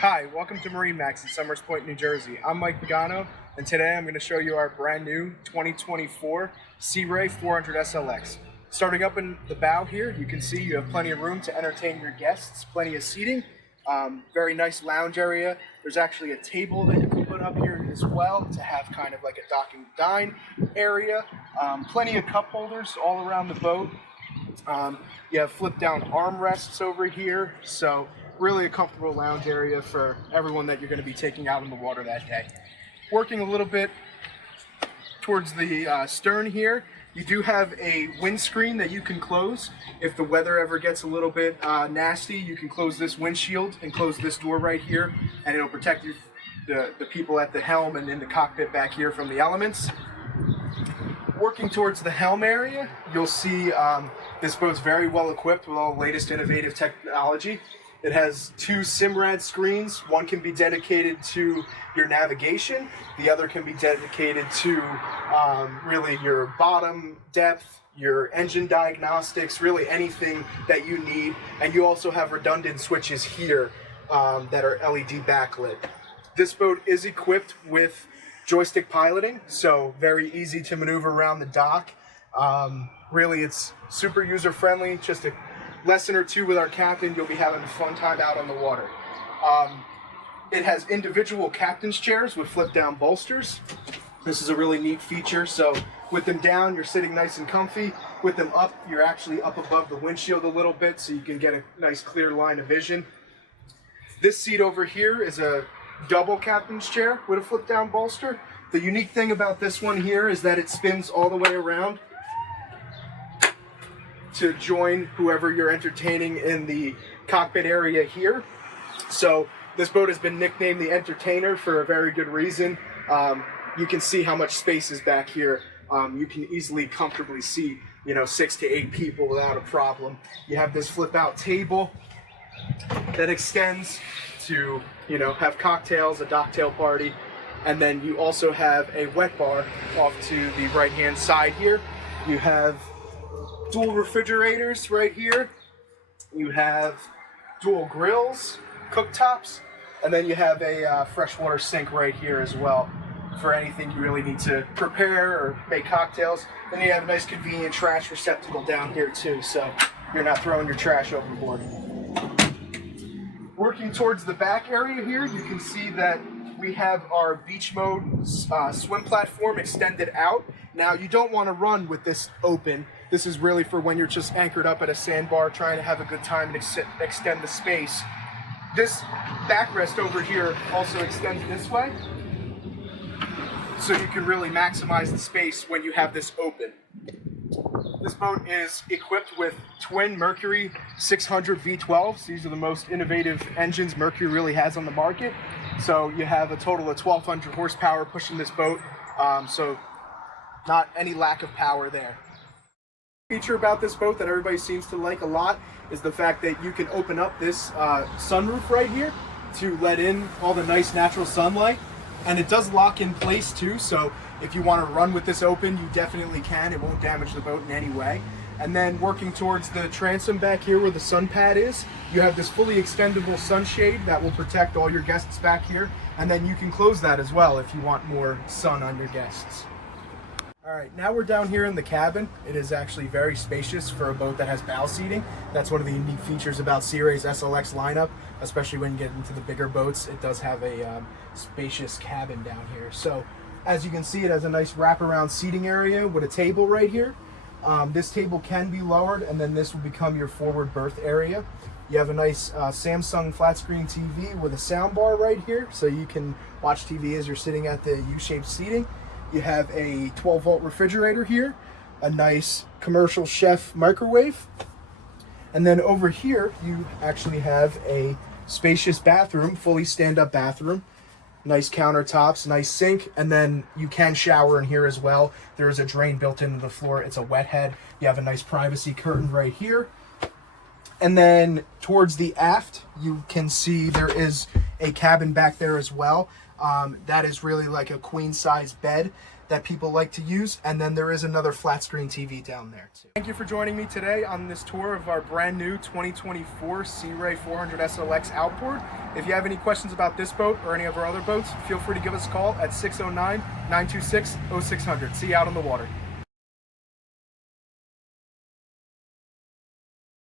Hi, welcome to MarineMax in Summers Point, New Jersey. I'm Mike Pagano, and today I'm going to show you our brand new 2024 Sea Ray 400 SLX. Starting up in the bow here, you can see you have plenty of room to entertain your guests, plenty of seating, very nice lounge area. There's actually a table that you can put up here as well to have kind of like a docking dine area. Plenty of cup holders all around the boat. You have flip down armrests over here, so really a comfortable lounge area for everyone that you're going to be taking out on the water that day. Working a little bit towards the stern here, you do have a windscreen that you can close. If the weather ever gets a little bit nasty, you can close this windshield and close this door right here, and it'll protect you, the people at the helm and in the cockpit back here from the elements. Working towards the helm area, you'll see this boat's very well equipped with all the latest innovative technology. It has two Simrad screens. One can be dedicated to your navigation. The other can be dedicated to really your bottom depth, your engine diagnostics, really anything that you need. And you also have redundant switches here that are LED backlit. This boat is equipped with joystick piloting, so very easy to maneuver around the dock. Really, it's super user-friendly, just a lesson or two with our captain, you'll be having a fun time out on the water. It has individual captain's chairs with flip-down bolsters. This is a really neat feature, so with them down, you're sitting nice and comfy. With them up, you're actually up above the windshield a little bit, so you can get a nice clear line of vision. This seat over here is a double captain's chair with a flip-down bolster. The unique thing about this one here is that it spins all the way around to join whoever you're entertaining in the cockpit area here. So this boat has been nicknamed the Entertainer for a very good reason. You can see how much space is back here. You can easily, comfortably seat, 6 to 8 people without a problem. You have this flip-out table that extends to, have cocktails, a docktail party, and then you also have a wet bar off to the right-hand side here. You have dual refrigerators right here. You have dual grills, cooktops, and then you have a freshwater sink right here as well for anything you really need to prepare or make cocktails. Then you have a nice convenient trash receptacle down here too, so you're not throwing your trash overboard. Working towards the back area here, you can see that we have our beach mode swim platform extended out. Now, you don't want to run with this open. This is really for when you're just anchored up at a sandbar trying to have a good time and extend the space. This backrest over here also extends this way, so you can really maximize the space when you have this open. This boat is equipped with twin Mercury 600 V12s. These are the most innovative engines Mercury really has on the market. So you have a total of 1,200 horsepower pushing this boat, so not any lack of power there. Feature about this boat that everybody seems to like a lot is the fact that you can open up this sunroof right here to let in all the nice natural sunlight, and it does lock in place too, so if you want to run with this open, you definitely can. It won't damage the boat in any way. And then working towards the transom back here where the sun pad is, you have this fully extendable sunshade that will protect all your guests back here, and then you can close that as well if you want more sun on your guests. Alright, now we're down here in the cabin. It is actually very spacious for a boat that has bow seating. That's one of the unique features about Sea Ray's SLX lineup, especially when you get into the bigger boats. It does have a spacious cabin down here. So, as you can see, it has a nice wraparound seating area with a table right here. This table can be lowered, and then this will become your forward berth area. You have a nice Samsung flat screen TV with a sound bar right here, so you can watch TV as you're sitting at the U-shaped seating. You have a 12-volt refrigerator here, a nice commercial chef microwave, and then over here you actually have a spacious bathroom, fully stand-up bathroom. Nice countertops, nice sink, and then you can shower in here as well. There is a drain built into the floor. It's a wet head. You have a nice privacy curtain right here. And then towards the aft, you can see there is a cabin back there as well. That is really like a queen size bed. that people like to use, and then there is another flat screen TV down there too. Thank you for joining me today on this tour of our brand new 2024 Sea Ray 400 SLX Outboard. If you have any questions about this boat or any of our other boats, feel free to give us a call at 609-926-0600. See you out on the water.